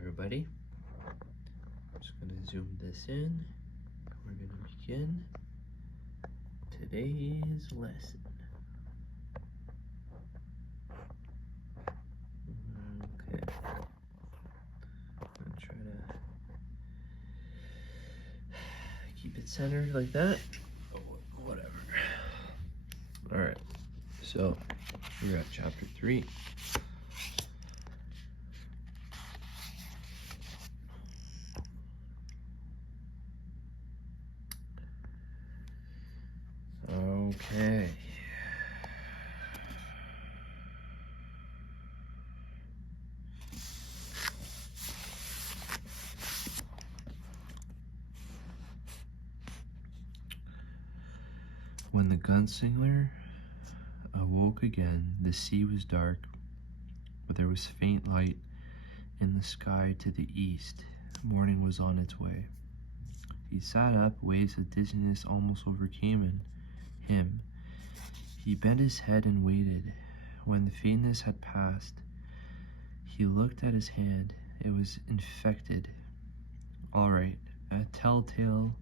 everybody. I'm just going to zoom this in. We're going to begin today's lesson. Okay. I'm going to try to keep it centered like that. Oh, whatever. Alright, so we're at chapter 3. Okay. When the gunslinger awoke again, the sea was dark, but there was faint light in the sky to the east. Morning was on its way. He sat up, waves of dizziness almost overcame him. He bent his head and waited. When the faintness had passed, he looked at his hand. It was infected. All right, a telltale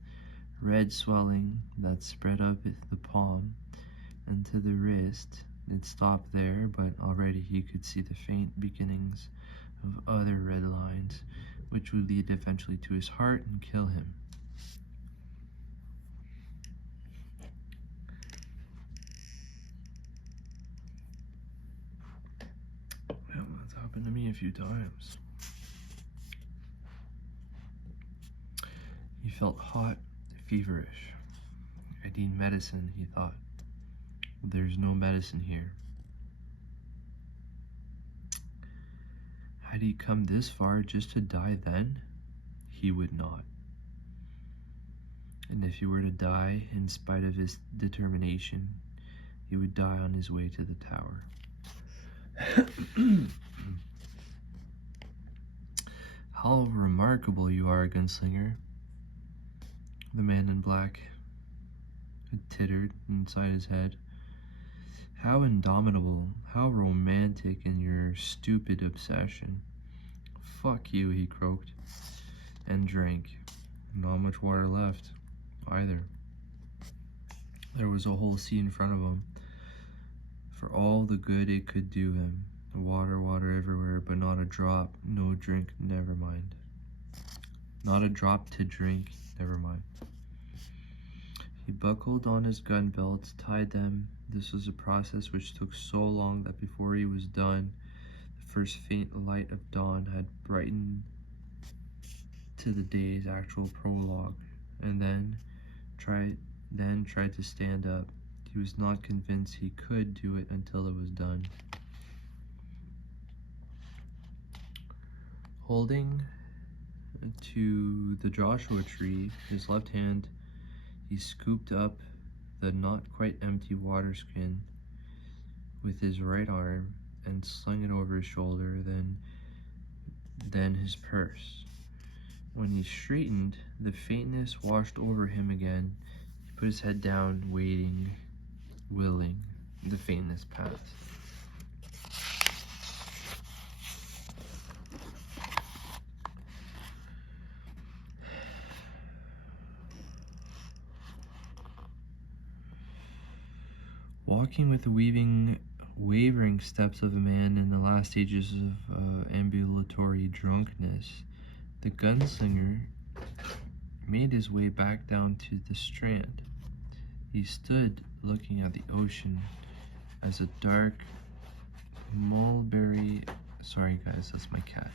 red swelling that spread up the palm and to the wrist. It stopped there, but already he could see the faint beginnings of other red lines, which would lead eventually to his heart and kill him. Well, that's happened to me a few times. He felt hot, feverish. I need medicine, he thought. There's no medicine here. Had he come this far just to die then? He would not. And if he were to die in spite of his determination, he would die on his way to the tower. How remarkable you are, gunslinger. The man in black tittered inside his head. How indomitable, how romantic in your stupid obsession. Fuck you, he croaked, and drank. Not much water left, either. There was a whole sea in front of him, for all the good it could do him. Water, water everywhere, but not a drop, no drink, never mind. Not a drop to drink, never mind. He buckled on his gun belts, tied them. This was a process which took so long that before he was done, the first faint light of dawn had brightened to the day's actual prologue, and then tried to stand up. He was not convinced he could do it until it was done. Holding to the Joshua tree, his left hand, he scooped up the not quite empty water skin with his right arm and slung it over his shoulder, then his purse. When he straightened, the faintness washed over him again. He put his head down, waiting, willing. The faintness passed. Walking with the wavering steps of a man in the last stages of ambulatory drunkenness, the gunslinger made his way back down to the strand. He stood looking at the ocean as a dark mulberry, sorry guys, that's my cat,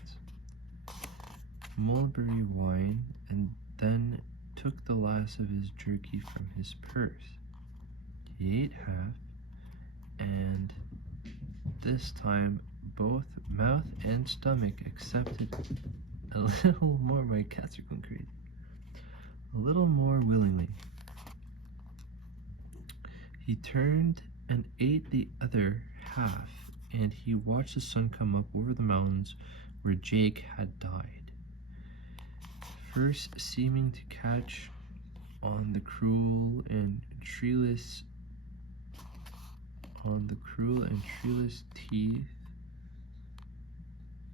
mulberry wine, and then took the last of his jerky from his purse. He ate half, and this time both mouth and stomach accepted a little more. My cats are going crazy. A little more willingly. He turned and ate the other half, and he watched the sun come up over the mountains where Jake had died, first seeming to catch on the cruel and treeless teeth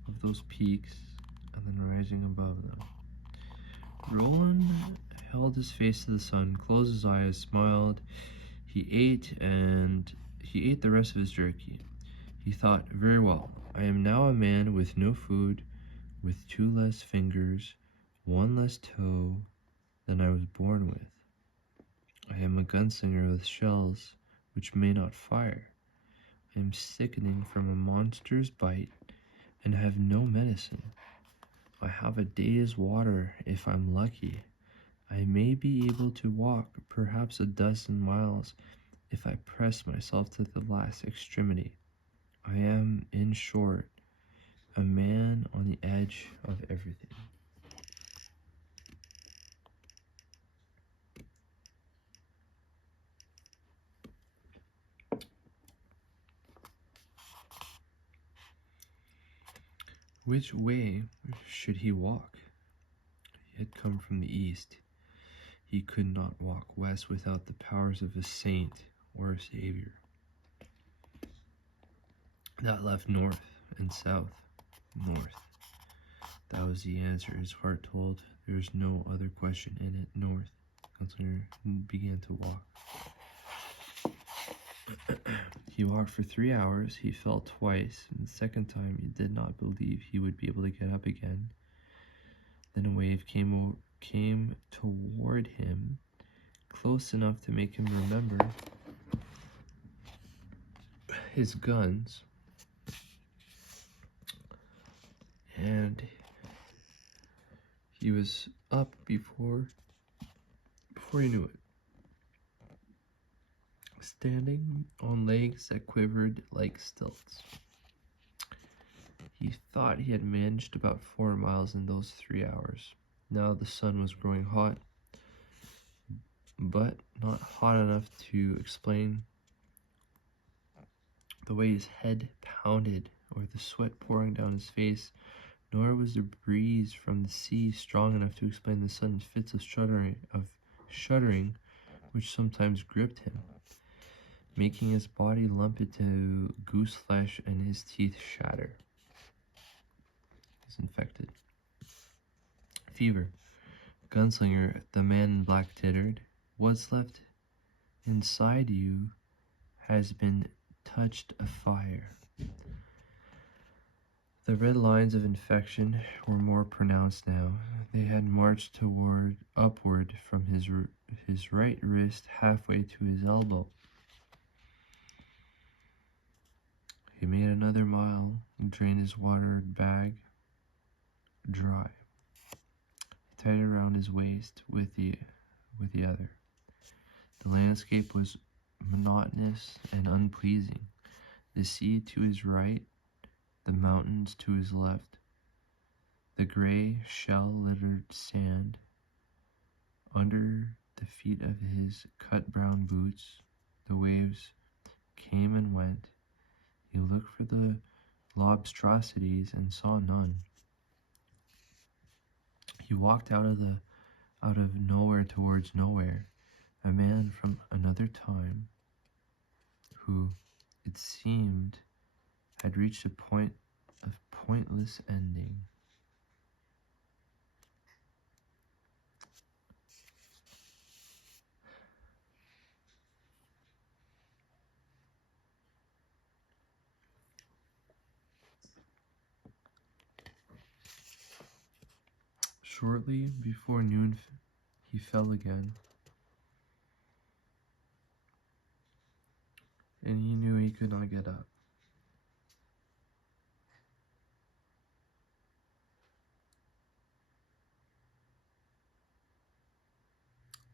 of those peaks, and then rising above them. Roland held his face to the sun, closed his eyes, smiled. He ate the rest of his jerky. He thought, very well, I am now a man with no food, with 2 less fingers, 1 less toe than I was born with. I am a gunslinger with shells which may not fire. I am sickening from a monster's bite and have no medicine. I have a day's water if I'm lucky. I may be able to walk perhaps a dozen miles if I press myself to the last extremity. I am, in short, a man on the edge of everything. Which way should he walk? He had come from the east. He could not walk west without the powers of a saint or a savior. That left north and south. North. That was the answer his heart told. There was no other question in it. North. Gunslinger began to walk. He walked for 3 hours. He fell twice, and the second time he did not believe he would be able to get up again. Then a wave came toward him, close enough to make him remember his guns, and he was up before he knew it, standing on legs that quivered like stilts. He thought he had managed about 4 miles in those 3 hours. Now the sun was growing hot, but not hot enough to explain the way his head pounded or the sweat pouring down his face, nor was the breeze from the sea strong enough to explain the sudden fits of shuddering which sometimes gripped him, making his body lump into goose flesh and his teeth shatter. He's infected. Fever. Gunslinger, the man in black tittered. What's left inside you has been touched afire. The red lines of infection were more pronounced now. They had marched upward from his right wrist halfway to his elbow. He made another mile and drained his watered bag dry. He tied it around his waist with the other. The landscape was monotonous and unpleasing. The sea to his right, the mountains to his left, the gray shell-littered sand under the feet of his cut-brown boots. The waves came and went. He looked for the lobstrosities and saw none. He walked out of nowhere towards nowhere, a man from another time who, it seemed, had reached a point of pointless ending. Shortly before noon, he fell again, and he knew he could not get up.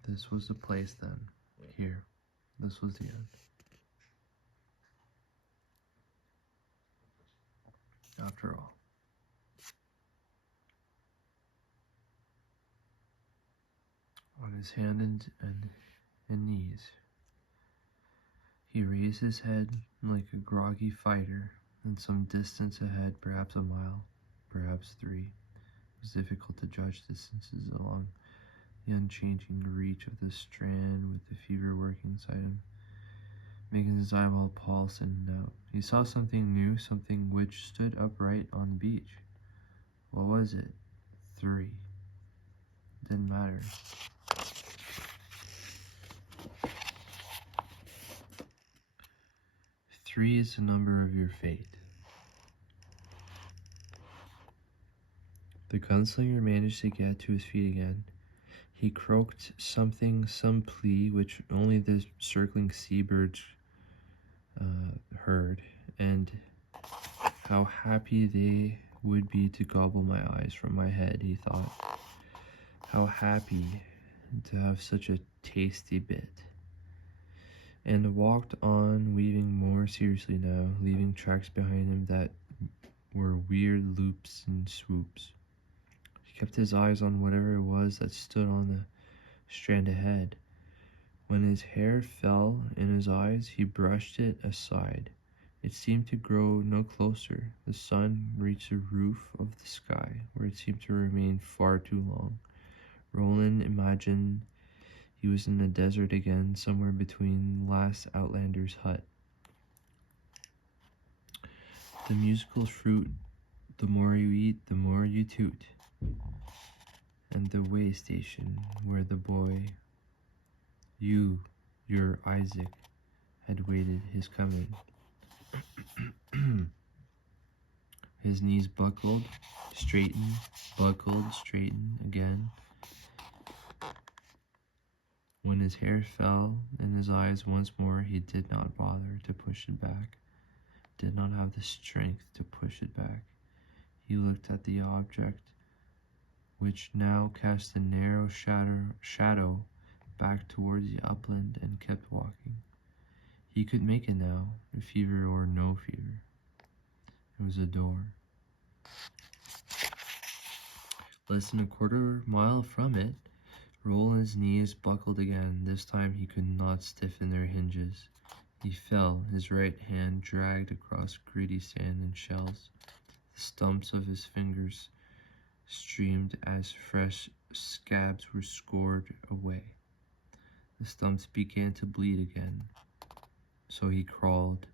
This was the place then. Here. This was the end. After all. On his hand and knees, he raised his head like a groggy fighter, and some distance ahead, perhaps a mile, perhaps 3. It was difficult to judge distances along the unchanging reach of the strand with the fever working inside him, making his eyeball pulse in and out. He saw something new, something which stood upright on the beach. What was it? 3. Didn't matter. Three is the number of your fate. The gunslinger managed to get to his feet again. He croaked something, some plea, which only the circling seabirds heard, and how happy they would be to gobble my eyes from my head, he thought. How happy to have such a tasty bit. And walked on, weaving more seriously now, leaving tracks behind him that were weird loops and swoops. He kept his eyes on whatever it was that stood on the strand ahead. When his hair fell in his eyes, he brushed it aside. It seemed to grow no closer. The sun reached the roof of the sky, where it seemed to remain far too long. Roland imagined he was in the desert again, somewhere between last Outlander's hut. The musical fruit, the more you eat, the more you toot. And the way station, where the boy, your Isaac, had waited his coming. His knees buckled, straightened, buckled, straightened again. When his hair fell in his eyes once more, he did not bother to push it back, did not have the strength to push it back. He looked at the object, which now cast a narrow shadow back towards the upland, and kept walking. He could make it now, fever or no fever. It was a door. Less than a quarter mile from it, Roland's knees buckled again. This time he could not stiffen their hinges. He fell, his right hand dragged across gritty sand and shells. The stumps of his fingers streamed as fresh scabs were scored away. The stumps began to bleed again. So he crawled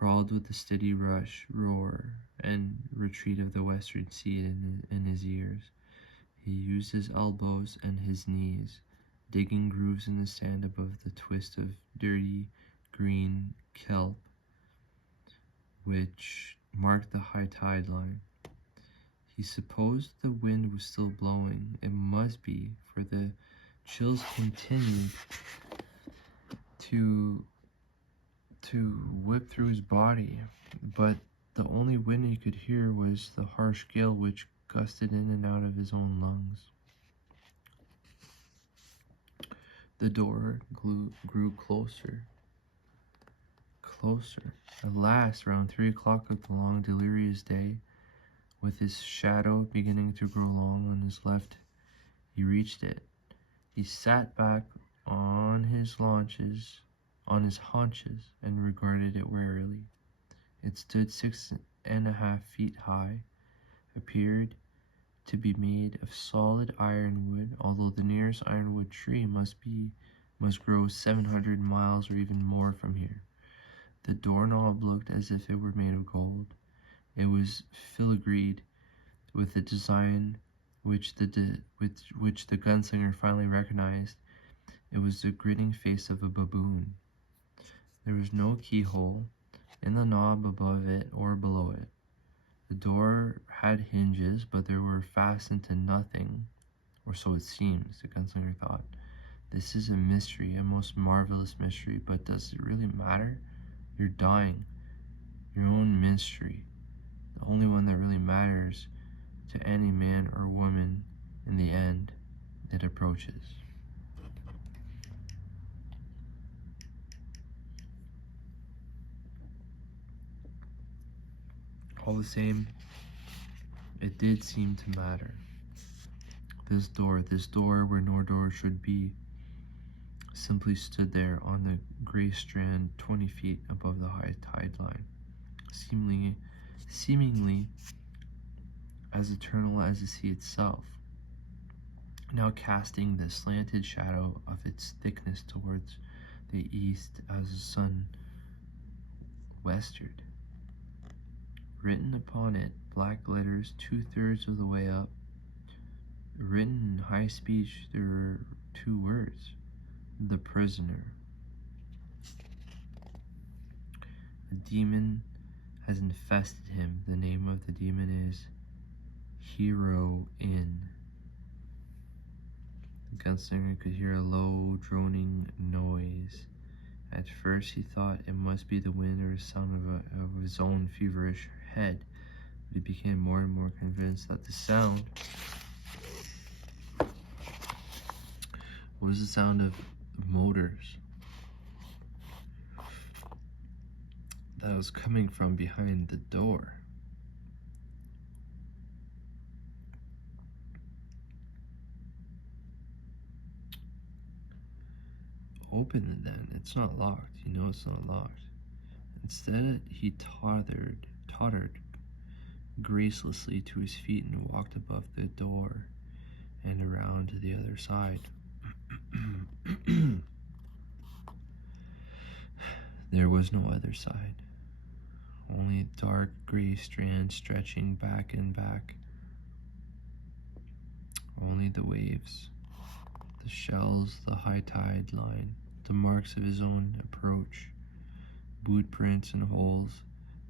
with the steady rush, roar, and retreat of the western sea in his ears. He used his elbows and his knees, digging grooves in the sand above the twist of dirty green kelp which marked the high tide line. He supposed the wind was still blowing. It must be, for the chills continued to whip through his body, but the only wind he could hear was the harsh gale which gusted in and out of his own lungs. The door grew closer. At last, around 3 o'clock of the long delirious day, with his shadow beginning to grow long on his left, he reached it. He sat back on his haunches, and regarded it warily. It stood 6.5 feet high, appeared to be made of solid ironwood, although the nearest ironwood tree must grow 700 miles or even more from here. The doorknob looked as if it were made of gold. It was filigreed with a design which the gunslinger finally recognized. It was the grinning face of a baboon. There was no keyhole in the knob above it or below it. The door had hinges, but they were fastened to nothing, or so it seems, the gunslinger thought. This is a mystery, a most marvelous mystery, but does it really matter? You're dying. Your own mystery. The only one that really matters to any man or woman in the end it approaches. All the same, it did seem to matter. This door where no door should be, simply stood there on the gray strand 20 feet above the high tide line, seemingly as eternal as the sea itself, now casting the slanted shadow of its thickness towards the east as the sun westered. Written upon it, black letters 2/3 of the way up. Written in high speech, there were 2 words: the prisoner. A demon has infested him. The name of the demon is Hero In. The gunslinger could hear a low, droning noise. At first he thought it must be the wind or the sound of his own feverish head, but he became more and more convinced that the sound was the sound of motors that was coming from behind the door. Open it then. It's not locked. You know it's not locked. Instead, he tottered gracelessly to his feet and walked above the door and around to the other side. There was no other side. Only dark gray strands stretching back and back. Only the waves, the shells, the high tide line, the marks of his own approach, boot prints and holes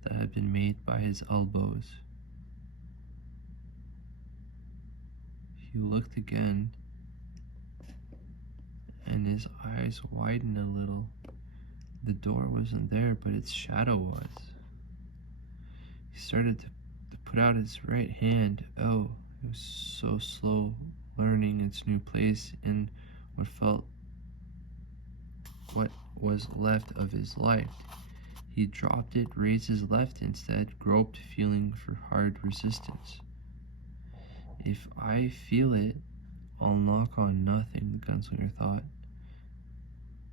that had been made by his elbows. He looked again, and his eyes widened a little. The door wasn't there, but its shadow was. He started to put out his right hand. Oh, it was so slow, learning its new place in what was left of his life. He dropped it, raised his left instead, groped, feeling for hard resistance. If I feel it, I'll knock on nothing, the gunslinger thought.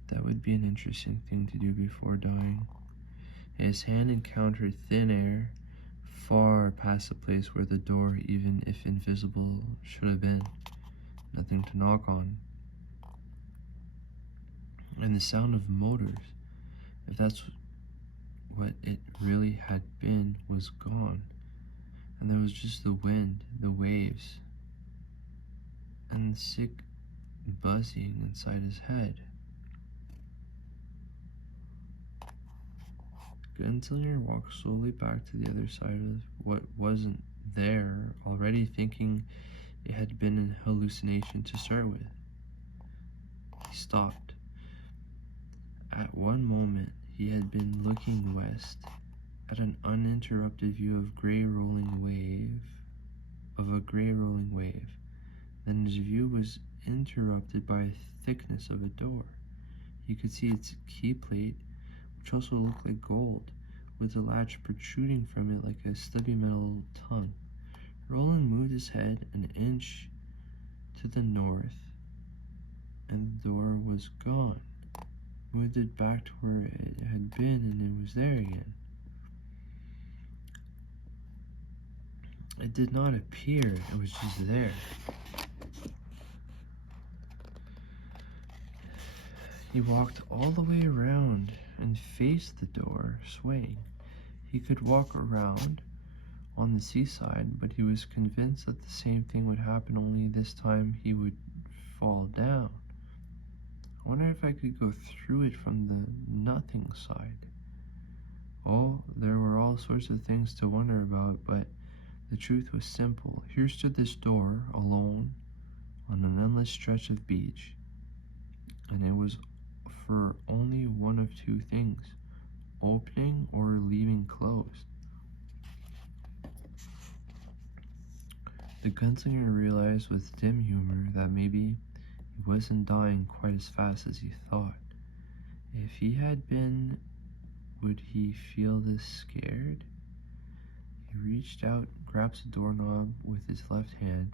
That would be an interesting thing to do before dying. His hand encountered thin air, far past the place where the door, even if invisible, should have been. Nothing to knock on. And the sound of motors, if that's what it really had been, was gone. And there was just the wind, the waves, and the sick buzzing inside his head. Gunslinger walked slowly back to the other side of what wasn't there, already thinking it had been an hallucination to start with. He stopped. At one moment, he had been looking west at an uninterrupted view of a gray rolling wave. Then his view was interrupted by the thickness of a door. He could see its key plate, which also looked like gold, with the latch protruding from it like a stubby metal tongue. Roland moved his head an inch to the north, and the door was gone. Moved it back to where it had been, and it was there again. It did not appear, it was just there. He walked all the way around and faced the door, swaying. He could walk around on the seaside, but he was convinced that the same thing would happen, only this time he would fall down. I wonder if I could go through it from the nothing side. Oh, there were all sorts of things to wonder about, but the truth was simple. Here stood this door, alone, on an endless stretch of beach, and it was for only one of two things: opening or leaving closed. The gunslinger realized with dim humor that maybe he wasn't dying quite as fast as he thought. If he had been, would he feel this scared? He reached out, grabbed the doorknob with his left hand.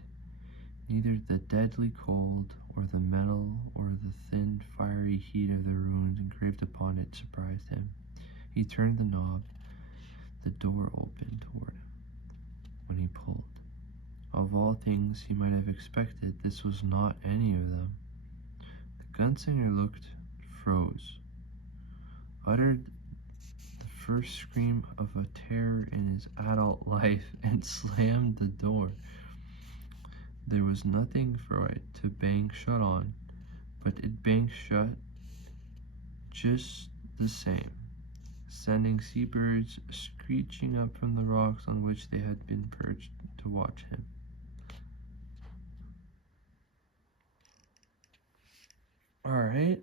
Neither the deadly cold, or the metal, or the thin, fiery heat of the runes engraved upon it surprised him. He turned the knob. The door opened toward him. When he pulled, of all things he might have expected, this was not any of them. The gunslinger looked, froze, uttered the first scream of a terror in his adult life and slammed the door. There was nothing for it to bang shut on, but it banged shut just the same, sending seabirds screeching up from the rocks on which they had been perched to watch him. Alright.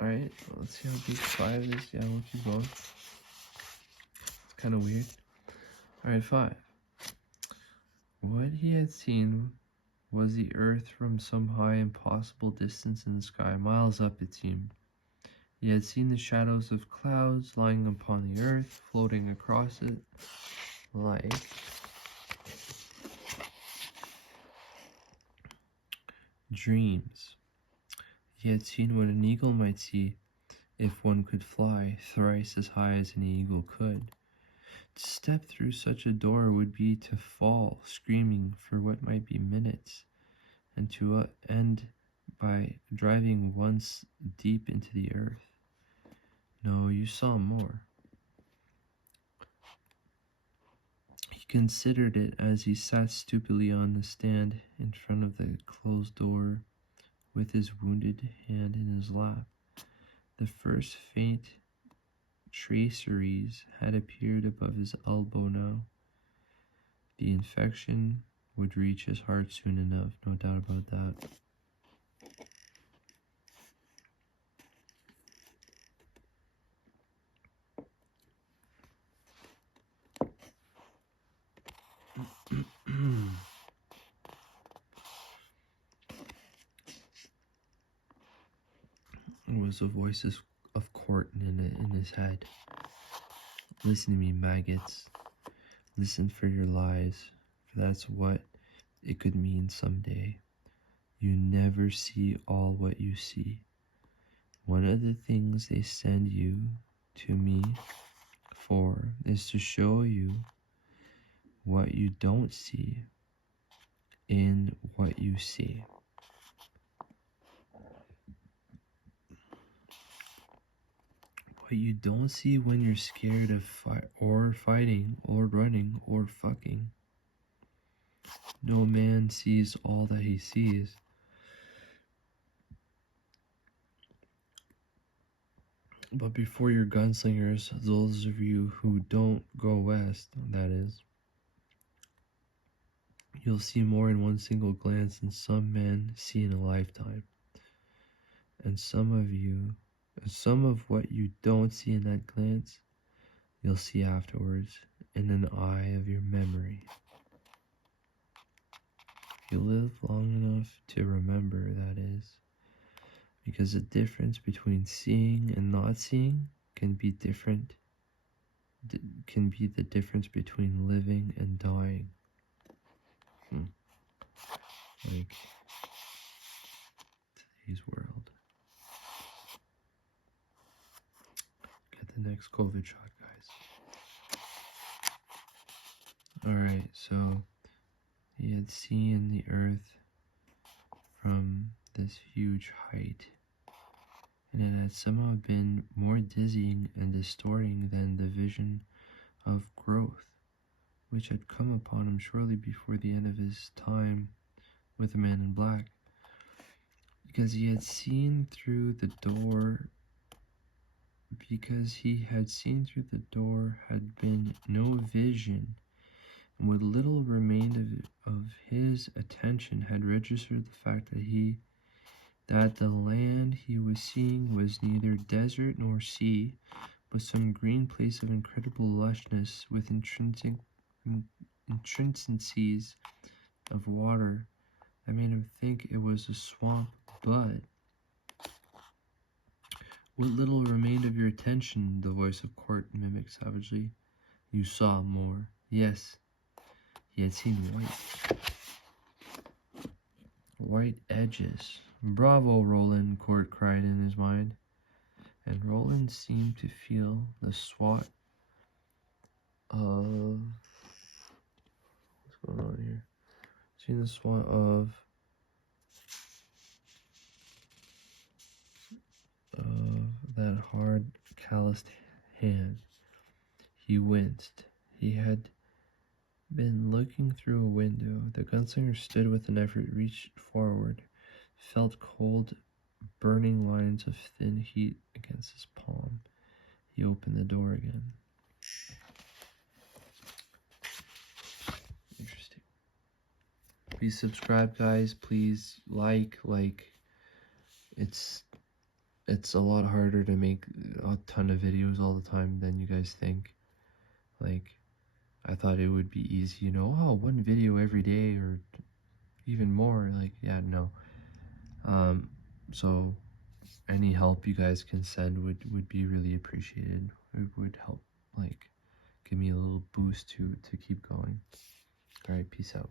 Alright, let's see how big 5 is. Yeah, we'll keep going. It's kind of weird. Alright, 5. What he had seen was the earth from some high impossible distance in the sky, miles up it seemed. He had seen the shadows of clouds lying upon the earth, floating across it like dreams. He had seen what an eagle might see if one could fly thrice as high as an eagle could. To step through such a door would be to fall screaming for what might be minutes, and to end by driving once deep into the earth. No, you saw more. He considered it as he sat stupidly on the stand in front of the closed door with his wounded hand in his lap. The first faint traceries had appeared above his elbow now. The infection would reach his heart soon enough, no doubt about that. It was the voices of Corton in his head. Listen to me, maggots. Listen for your lies, for that's what it could mean someday. You never see all what you see. One of the things they send you to me for is to show you what you don't see in what you see. What you don't see when you're scared of fighting or running or fucking. No man sees all that he sees. But before your gunslingers, those of you who don't go west, that is, you'll see more in one single glance than some men see in a lifetime. And some of what you don't see in that glance, you'll see afterwards in an eye of your memory. You live long enough to remember, that is, because the difference between seeing and not seeing can be the difference between living and dying. Like today's world. Get the next COVID shot, guys. Alright, so he had seen the earth from this huge height, and it had somehow been more dizzying and distorting than the vision of growth, which had come upon him shortly before the end of his time with the man in black, because he had seen through the door. Because he had seen through the door had been no vision, and what little remained of his attention had registered the fact that the land he was seeing was neither desert nor sea, but some green place of incredible lushness with intrinsities of water that made him think it was a swamp. But what little remained of your attention, the voice of Court mimicked savagely. You saw more. Yes, he had seen white edges. Bravo, Roland, Court cried in his mind. And Roland seemed to feel the swat of... What's going on here? Seeing the swat of hard, calloused hand. He winced. He had been looking through a window. The gunslinger stood with an effort, reached forward, felt cold, burning lines of thin heat against his palm. He opened the door again. Interesting. Please subscribe, guys. Please like. It's a lot harder to make a ton of videos all the time than you guys think. Like, I thought it would be easy, you know, oh, one video every day or even more. Like, yeah, no. So any help you guys can send would be really appreciated. It would help, like, give me a little boost to keep going. All right, peace out.